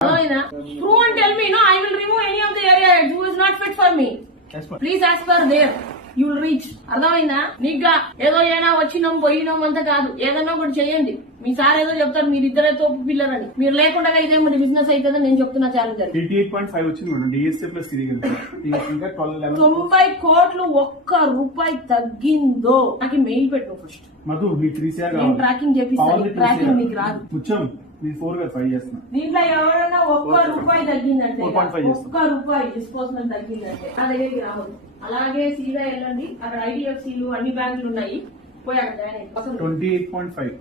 Prove and tell me, no, I will remove any of the area who is not fit for me. Please as per there. You will reach. అర్థమైందా? నీగా ఏదో ఏనా వచ్చినాం పోయినాం అంతా కాదు, ఏదైనా ఒకటి చేయండి. మీ సార్ ఏదో చెప్తారు మీరిద్దరే తోపు పిల్లరని, మీరు లేకుండా ఇదే మరి బిజినెస్ అవుతుందని నేను చెప్తున్నా. ఛాలెంజ్ 88.5 వచ్చింది మేడం. డిఎస్ఏ ప్లస్ ఇది ఇంకా 90 కోట్లు ఒక్క రూపాయి తగ్గిందో నాకు మెయిల్ పెట్టు ఫస్ట్. మధు మీ 3CR ట్రాకింగ్ చేపిస్తాను. ట్రాకింగ్ మీకు రాదు. ముచ్చం మీ 4 చేస్తున్నా. దీంట్లో ఎవరైనా ఒక్క రూపాయి తగ్గిందంటే, ఒక్క రూపాయి డిస్పోజల్ తగ్గిందంటే నా దగ్గరికి రావద్దు. అలాగే సీదా వెళ్ళండి, అక్కడ ఐడిఎఫ్సీలు అన్ని బ్యాంకులు ఉన్నాయి, పోయి అక్కడ జాయిన్ అయిపోయి 28.5.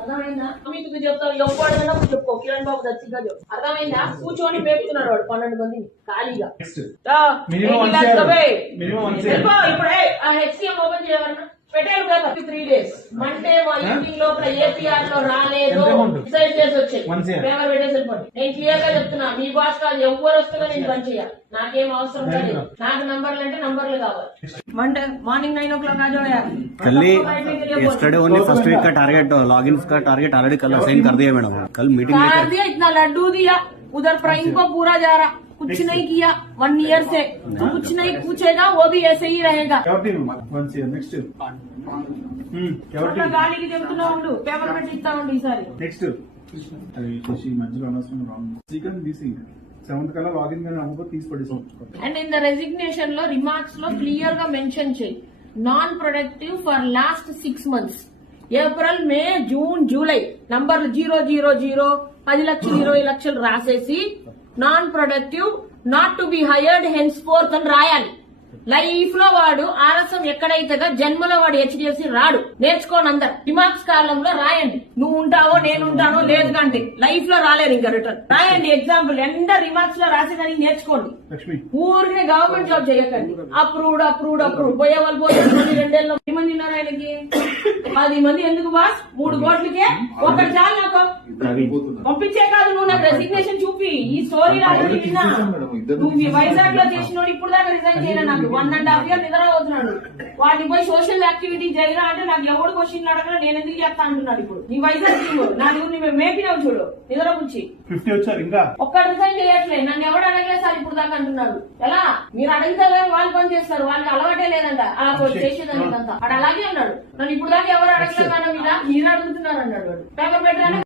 అర్థమైందా? మీకు చెప్తాను, ఎవడైనా చెప్పుకో. కిరణ్ బాబు దచ్చిగా చెప్పు. అర్థమైందా? కూర్చొని మేపుతున్నాడు వాడు 12 మందిని ఖాళీగా. ఇప్పుడే ఆ హెచ్సిఎం ఓపెన్ చేయవరన్నా పెట్టారు కదా 3 days. మండే మా ఈవినింగ్ లోపల ఏపీఆర్ లో రాలేదు డిసైడ్ చేసి వచ్చాయి. పేపర్ పెట్టేసి వెళ్ళిపోండి. నేను క్లియర్ గా చెప్తున్నా, మీ బాస్ కాదు, ఎవరు వస్తుందో నేను పని చేయాలి. నాకేం అవసరం లేదు. నాకు నంబర్లు అంటే నంబర్లు కావాలి. మండే మార్निंग 9 o'clock आ जाओ यार. कल yesterday only first week का टारगेट लॉगिन का टारगेट ऑलरेडी कल असाइन कर दिया मैडम. कल मीटिंग कर दिया, इतना लड्डू दिया, उधर प्राइम को पूरा जा रहा, कुछ नहीं किया 1 year से. तो कुछ नहीं पूछेगा, वो भी ऐसे ही रहेगा. గాలికి చెబుతున్నా ఉండు, పేపర్ పెట్టి ఇస్తా ఉండు ఈసారి. నెక్స్ట్ మధ్యలో అనవసరం తీసి 7th కల్లా లాగిన్ కానీ అమ్మకో తీసి పడేసాం. అండ్ ఇన్ ద రెసిగ్నేషన్ లో రిమార్క్స్ లో క్లియర్ గా మెన్షన్ చేయి, non productive for last 6 months. April, May, June, July నంబర్లు 000 10 లక్షలు 20 లక్షలు రాసేసి non productive not to be hired hence fourth అని రాయాలి. లైఫ్ లో వాడు ఆర్ఎస్ఎం ఎక్కడైతే జన్మలో వాడు హెచ్డిఎఫ్సి రాడు. నేర్చుకోని అందరు రిమార్క్స్ కాలంలో రాయండి. నువ్వు ఉంటావో నేను ఉంటానో లేదు కంటే లైఫ్ లో రాలేరు ఇంకా రిటర్న్. రాయండి ఎగ్జాంపుల్ ఎందరు రిమార్క్స్ లో రాసేదానికి నేర్చుకోండి. ఊరికే గవర్నమెంట్ జాబ్ చేయకండి. అప్రూవ్డ్ అప్రూవ్డ్ అప్రూవ్డ్ పోయే వాళ్ళు పోతే 2 మంది ఉన్నారు ఆయనకి. 10 మంది ఎందుకు బాస్? 3 కోట్లకే ఒకటి చాలు నాకు. పంపించే కాదు, నువ్వు నాకు రెసిగ్నేషన్ చూపి ఈ స్టోరీ రాజు విన్నా. నువ్వు వైజాగ్ లో చేసినోడు ఇప్పుడు దాకా రిజైన్ చేయలే. నాకు 1.5 years నిద్ర అవుతున్నాడు. వాటిని పోయి సోషల్ యాక్టివిటీ చేయరా అంటే నాకు ఎవడు క్వశ్చన్ అడగరా, నేను ఎందుకు చేస్తా అంటున్నాడు. ఇప్పుడు నీ వైజాగ్ టీమ్ నాకు నువ్వు మేపినావు చూడు, నిద్ర పుచ్చి 50 వచ్చారు. ఇంకా ఒక్క రిజైన్ చేయట్లేదు. నన్ను ఎవడు అడగలేదు సార్ ఇప్పుడు దాకా అంటున్నాడు. ఎలా మీరు అడిగితే వాళ్ళు పని చేస్తారు, వాళ్ళకి అలవాటే లేదంట అలా చేసేదానికంతా. వాడు అలాగే అన్నాడు. నన్ను ఇప్పుడు దాకా ఎవరు అడగలేదు, మీరు అడుగుతున్నారు అన్నాడు. వాడు పేపర్ పెట్టాలని